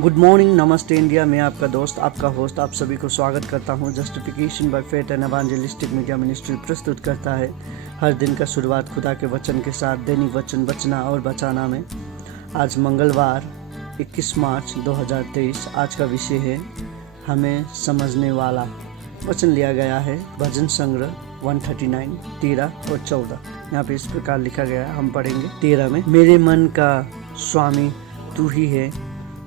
Good morning, नमस्ते India. मैं आपका दोस्त, आपका होस्ट, आप सभी को स्वागत करता हूं। Justification by faith and evangelistic media ministry प्रस्तुत करता है हर दिन का शुरुआत खुदा के वचन के साथ, दैनिक वचन बचना और बचाना में। आज मंगलवार 21 मार्च 2023। आज का विषय है हमें समझने वाला। वचन लिया गया है भजन संग्रह 139 13 और 14। यहाँ पे इस प्रकार लिखा गया है, हम पढ़ेंगे 13 में। मेरे मन का स्वामी तू ही है,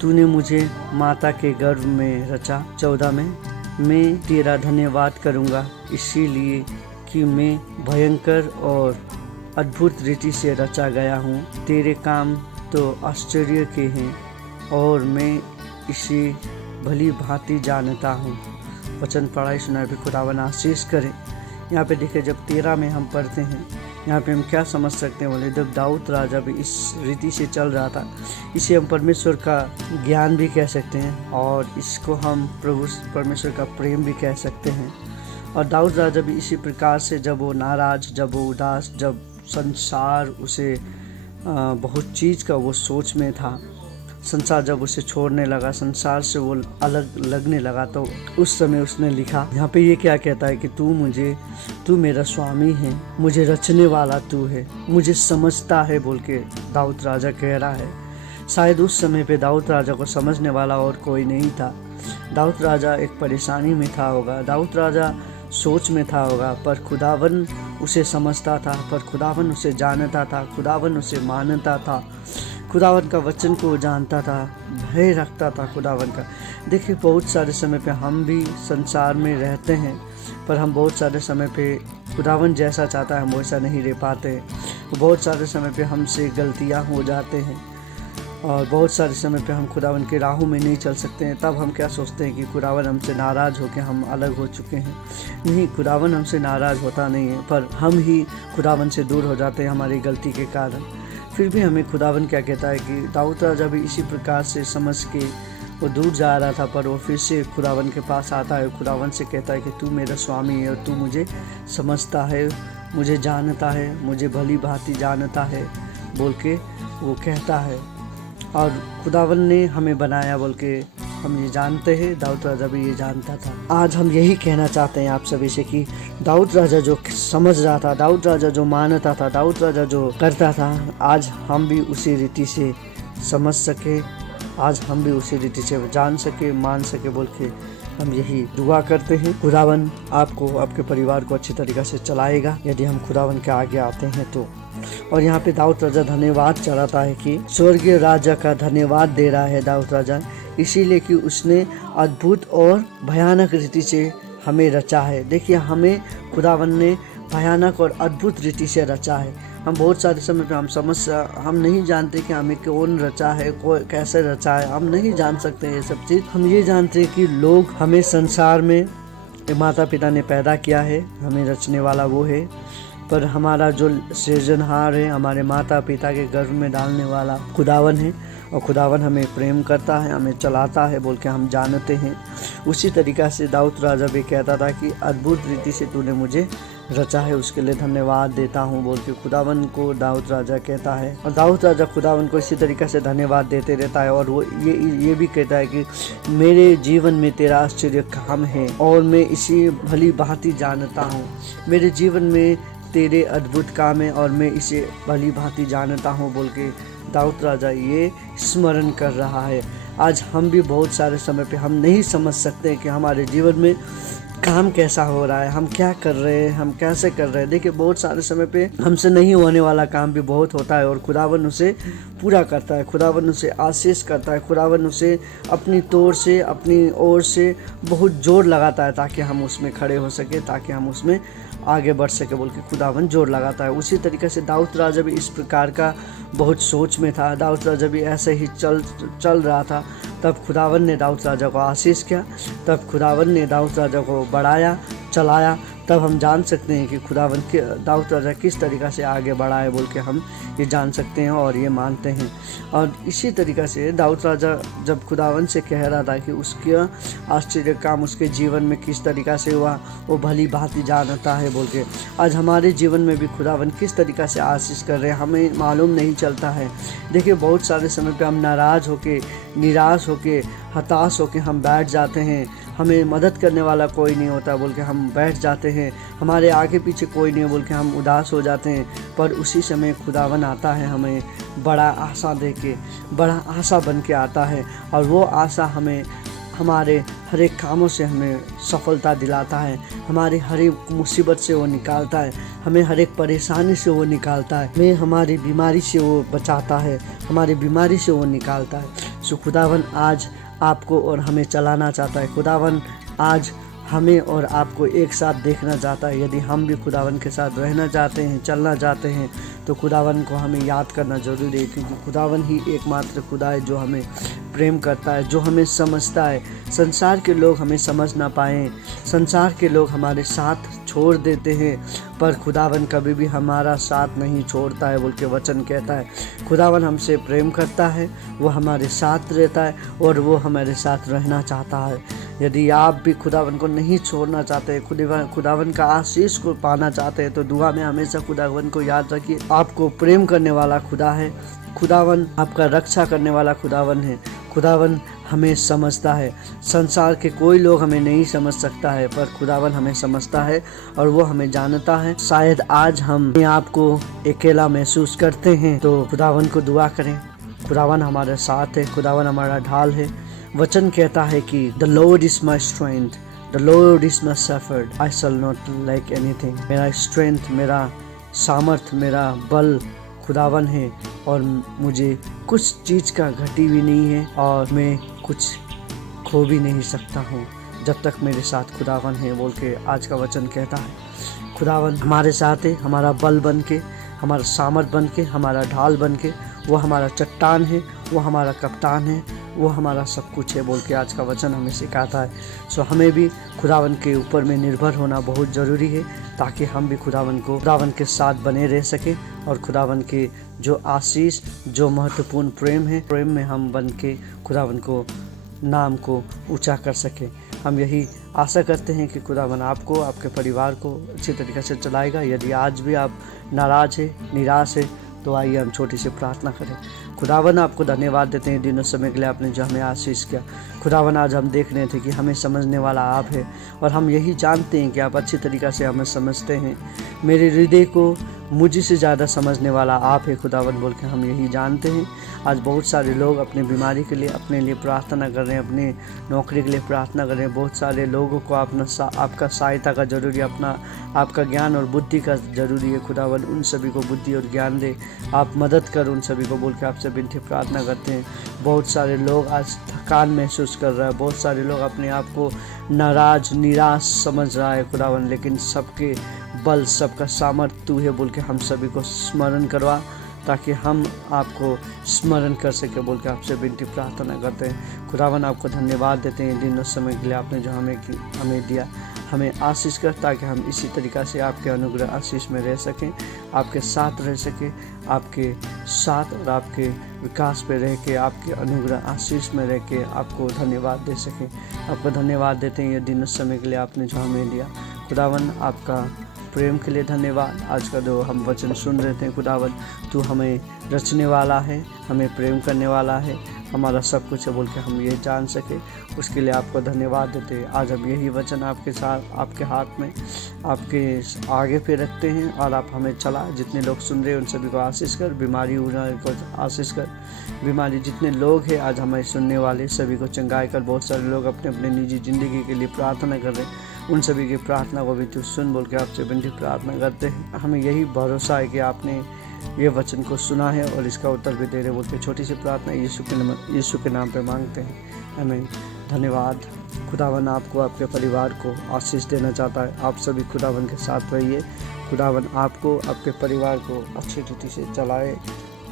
तूने मुझे माता के गर्भ में रचा। 14 में, मैं तेरा धन्यवाद करूँगा इसीलिए कि मैं भयंकर और अद्भुत रीति से रचा गया हूँ। तेरे काम तो आश्चर्य के हैं और मैं इसे भली भांति जानता हूँ। वचन पढ़ाई सुनाई भी खुदावन आशीष करे। यहाँ पे देखिए, जब 13 में हम पढ़ते हैं, यहाँ पे हम क्या समझ सकते हैं बोले, जब दाऊद राजा भी इस रीति से चल रहा था, इसे हम परमेश्वर का ज्ञान भी कह सकते हैं और इसको हम प्रभु परमेश्वर का प्रेम भी कह सकते हैं। और दाऊद राजा भी इसी प्रकार से, जब वो नाराज, जब वो उदास, जब संसार उसे बहुत चीज़ का वो सोच में था, संसार जब उसे छोड़ने लगा, संसार से वो अलग लगने लगा, तो उस समय उसने लिखा। यहाँ पे ये क्या कहता है कि तू मेरा स्वामी है, मुझे रचने वाला तू है, मुझे समझता है बोल के दाऊद राजा कह रहा है। शायद उस समय पे दाऊद राजा को समझने वाला और कोई नहीं था। दाऊद राजा एक परेशानी में था होगा, दाऊद राजा सोच में था होगा, पर खुदावन उसे समझता था, पर खुदावन उसे जानता था, खुदावन उसे मानता था, खुदावन का वचन को जानता था, भय रखता था खुदावन का। देखिए, बहुत सारे समय पे हम भी संसार में रहते हैं, पर हम बहुत सारे समय पे खुदावन जैसा चाहता है हम वैसा नहीं रह पाते। बहुत सारे समय पे हमसे गलतियां हो जाते हैं और बहुत सारे समय पे हम खुदावन के राहों में नहीं चल सकते हैं। तब हम क्या सोचते हैं कि खुदावन हमसे नाराज़ होकर हम अलग हो चुके हैं। नहीं, खुदावन हमसे नाराज़ होता नहीं है, पर हम ही खुदावन से दूर हो जाते हैं हमारी गलती के कारण। फिर भी हमें खुदावन क्या कहता है कि दाऊद राजा भी इसी प्रकार से समझ के वो दूर जा रहा था, पर वो फिर से खुदावन के पास आता है। खुदावन से कहता है कि तू मेरा स्वामी है और तू मुझे समझता है, मुझे जानता है, मुझे भली भांति जानता है बोल के वो कहता है। और खुदावन ने हमें बनाया बोल के हम ये जानते हैं, दाऊद राजा भी ये जानता था। आज हम यही कहना चाहते हैं आप सभी से कि दाऊद राजा जो समझ रहा था, दाऊद राजा जो मानता था, दाऊद राजा जो करता था, आज हम भी उसी रीति से समझ सके, आज हम भी उसी रीति से जान सके, मान सके बोल के हम यही दुआ करते हैं। खुदावन आपको, आपके परिवार को अच्छी तरीके से चलाएगा यदि हम खुदावन के आगे आते हैं तो। और यहाँ पे दाऊद राजा धन्यवाद चढ़ाता है कि स्वर्गीय राजा का धन्यवाद दे रहा है दाऊद राजा, इसीलिए कि उसने अद्भुत और भयानक रीति से हमें रचा है। देखिए, हमें खुदावन ने भयानक और अद्भुत रीति से रचा है। हम बहुत सारे समय पे हम नहीं जानते कि हमें कौन रचा है, कैसे रचा है, हम नहीं जान सकते ये सब चीज़। हम ये जानते हैं कि लोग हमें संसार में माता पिता ने पैदा किया है, हमें रचने वाला वो है, पर हमारा जो सृजनहार है, हमारे माता पिता के गर्भ में डालने वाला खुदावन है। और खुदावन हमें प्रेम करता है, हमें चलाता है बोल के हम जानते हैं। उसी तरीक़ा से दाऊद राजा भी कहता था कि अद्भुत रीति से तूने मुझे रचा है, उसके लिए धन्यवाद देता हूँ बोल के खुदावन को दाऊद राजा कहता है। और दाऊद राजा खुदावन को इसी तरीक़े से धन्यवाद देते रहता है और वो ये भी कहता है कि मेरे जीवन में तेरा आश्चर्य काम है और मैं इसी भली भांति जानता हूँ। मेरे जीवन में तेरे अद्भुत काम है और मैं इसे भली भांति जानता हूँ बोल के दाऊद राजा ये स्मरण कर रहा है। आज हम भी बहुत सारे समय पे हम नहीं समझ सकते कि हमारे जीवन में काम कैसा हो रहा है, हम क्या कर रहे हैं, हम कैसे कर रहे हैं। देखिए, बहुत सारे समय पे हमसे नहीं होने वाला काम भी बहुत होता है और खुदावन उसे पूरा करता है, खुदावन उसे आशीष करता है, खुदावन उसे अपनी तौर से, अपनी ओर से बहुत जोर लगाता है ताकि हम उसमें खड़े हो सके, ताकि हम उसमें आगे बढ़ सके बोल के खुदावन जोर लगाता है। उसी तरीके से दाऊद राजा भी इस प्रकार का बहुत सोच में था, दाऊद राजा भी ऐसे ही चल रहा था। तब खुदावन ने दाऊद राजा को आशीष किया, तब खुदावन ने दाऊद राजा को बढ़ाया, चलाया, तब हम जान सकते हैं कि खुदावन के दाऊद राजा किस तरीक़ा से आगे बढ़ा है बोल के हम ये जान सकते हैं और ये मानते हैं। और इसी तरीक़ा से दाऊद राजा जब खुदावन से कह रहा था कि उसके आश्चर्य काम उसके जीवन में किस तरीक़ा से हुआ वो भली भांति जानता है बोल के, आज हमारे जीवन में भी खुदावन किस तरीक़ा से आशीष कर रहे हैं हमें मालूम नहीं चलता है। देखिए बहुत सारे समय पे हम नाराज़ होके, निराश होके, हताश होके हम बैठ जाते हैं, हमें मदद करने वाला कोई नहीं होता बोल के हम बैठ जाते हैं, हमारे आगे पीछे कोई नहीं बोल के हम उदास हो जाते हैं। पर उसी समय खुदावन आता है, हमें बड़ा आशा दे के, बड़ा आशा बन के आता है और वो आशा हमें हमारे हर एक कामों से हमें सफलता दिलाता है, हमारी हर एक मुसीबत से वो निकालता है, हमें हर एक परेशानी से वो निकालता है, हमें हमारी बीमारी से वो बचाता है, हमारी बीमारी से वो निकालता है। सो खुदावन आज आपको और हमें चलाना चाहता है। खुदावन आज हमें और आपको एक साथ देखना चाहता है। यदि हम भी खुदावन के साथ रहना चाहते हैं, चलना चाहते हैं, तो खुदावन को हमें याद करना ज़रूरी है, क्योंकि खुदावन ही एकमात्र खुदा है जो हमें प्रेम करता है, जो हमें समझता है। संसार के लोग हमें समझ ना पाएँ, संसार के लोग हमारे साथ छोड़ देते हैं, पर खुदावन कभी भी हमारा साथ नहीं छोड़ता है बोल के वचन कहता है। खुदावन हमसे प्रेम करता है, वो हमारे साथ रहता है और वो हमारे साथ रहना चाहता है। यदि आप भी खुदावन को नहीं छोड़ना चाहते, खुदावन का आशीष को पाना चाहते हैं, तो दुआ में हमेशा खुदावन को याद रखिए। आपको प्रेम करने वाला खुदा है, खुदावन आपका रक्षा करने वाला खुदावन है। खुदावन हमें समझता है, संसार के कोई लोग हमें नहीं समझ सकता है, पर खुदावन हमें समझता है और वो हमें जानता है। शायद आज हम आपको अकेला महसूस करते हैं, तो खुदावन को दुआ करें। खुदावन हमारे साथ है, खुदावन हमारा ढाल है। वचन कहता है कि the lord is my strength, the lord is my shepherd, I shall not lack anything. मेरा स्ट्रेंथ, मेरा सामर्थ, मेरा बल खुदावन है और मुझे कुछ चीज़ का घटी भी नहीं है और मैं कुछ खो भी नहीं सकता हूँ जब तक मेरे साथ खुदावन है बोल के आज का वचन कहता है। खुदावन हमारे साथ है, हमारा बल बन के, हमारा सामर्थ बन के, हमारा ढाल बन के, वो हमारा चट्टान है, वो हमारा कप्तान है, वो हमारा सब कुछ है बोल के आज का वचन हमें सिखाता है। सो हमें भी खुदावन के ऊपर में निर्भर होना बहुत ज़रूरी है, ताकि हम भी खुदावन के साथ बने रह सकें और खुदावन के जो आशीष, जो महत्वपूर्ण प्रेम है, प्रेम में हम बन के खुदावन को नाम को ऊंचा कर सकें। हम यही आशा करते हैं कि खुदावन आपको, आपके परिवार को अच्छी तरीके से चलाएगा। यदि आज भी आप नाराज़ है, निराश है, तो आइए हम छोटी सी प्रार्थना करें। खुदावन आपको धन्यवाद देते हैं दिनों समय के लिए आपने जो हमें आशीष किया। खुदावन आज हम देख रहे थे कि हमें समझने वाला आप है और हम यही जानते हैं कि आप अच्छी तरीक़ा से हमें समझते हैं। मेरे हृदय को मुझसे ज़्यादा समझने वाला आप है खुदावन बोल के हम यही जानते हैं। आज बहुत सारे लोग अपनी बीमारी के लिए, अपने लिए प्रार्थना कर रहे हैं, अपने नौकरी के लिए प्रार्थना कर रहे हैं। बहुत सारे लोगों को आपका सहायता का ज़रूरी है, आपका ज्ञान और बुद्धि का ज़रूरी है। खुदावन उन सभी को बुद्धि और ज्ञान दे, आप मदद कर उन सभी को बोल के आपसे विनती प्रार्थना करते हैं। बहुत सारे लोग आज थकान महसूस कर रहा है, बहुत सारे लोग अपने आप को नाराज़, निराश समझ रहा है खुदावन, लेकिन सबके बल, सबका सामर्थ्य तू है बोल के हम सभी को स्मरण करवा, ताकि हम आपको स्मरण कर सके बोल के आपसे विनती प्रार्थना करते हैं। खुदावन आपको धन्यवाद देते हैं दिन और समय के लिए आपने जो हमें दिया। हमें आशीष कर, ताकि हम इसी तरीक़ा से आपके अनुग्रह आशीष में रह सकें, आपके साथ रह सकें, आपके साथ और आपके विकास पे रह के, आपके अनुग्रह आशीष में रह के आपको धन्यवाद दे सकें। आपको धन्यवाद देते हैं ये दिन और समय के लिए आपने जो हमें दिया। खुदावन आपका प्रेम के लिए धन्यवाद। आज का जो हम वचन सुन रहे थे खुदावन, तू हमें रचने वाला है, हमें प्रेम करने वाला है, हमारा सब कुछ है बोल के हम ये जान सके, उसके लिए आपको धन्यवाद देते हैं। आज हम यही वचन आपके साथ, आपके हाथ में, आपके आगे पे रखते हैं और आप हमें चला। जितने लोग सुन रहे हैं उन सभी को आशीष कर, बीमारी होने को आशीष कर, बीमारी जितने लोग हैं आज हमें सुनने वाले सभी को चंगाई कर। बहुत सारे लोग अपने अपने निजी ज़िंदगी के लिए प्रार्थना कर रहे हैं, उन सभी की प्रार्थना को भी तू सुन बोल के आपसे विनती प्रार्थना करते हैं। हमें यही भरोसा है कि आपने ये वचन को सुना है और इसका उत्तर भी दे रहे बोल के छोटी सी प्रार्थना यीशु के नाम पे मांगते हैं, आमीन। धन्यवाद। खुदावन आपको, आपके परिवार को आशीष देना चाहता है। आप सभी खुदावन के साथ रहिए। खुदावन आपको, आपके परिवार को अच्छी रीति से चलाए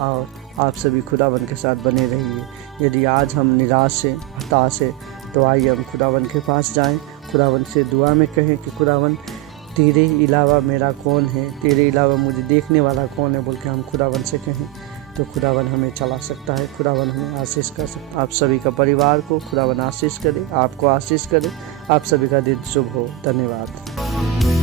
और आप सभी खुदावन के साथ बने रहिए। यदि आज हम निराश है, हताश है, तो आइए हम खुदावन के पास जाएं, खुदावन से दुआ में कहें कि खुदावन तेरे अलावा मेरा कौन है, तेरे अलावा मुझे देखने वाला कौन है बोल के हम खुदावन से कहें तो खुदावन हमें चला सकता है, खुदावन हमें आशीष कर सकता है। आप सभी का परिवार को खुदावन आशीष करे, आपको आशीष करे। आप सभी का दिन शुभ हो। धन्यवाद।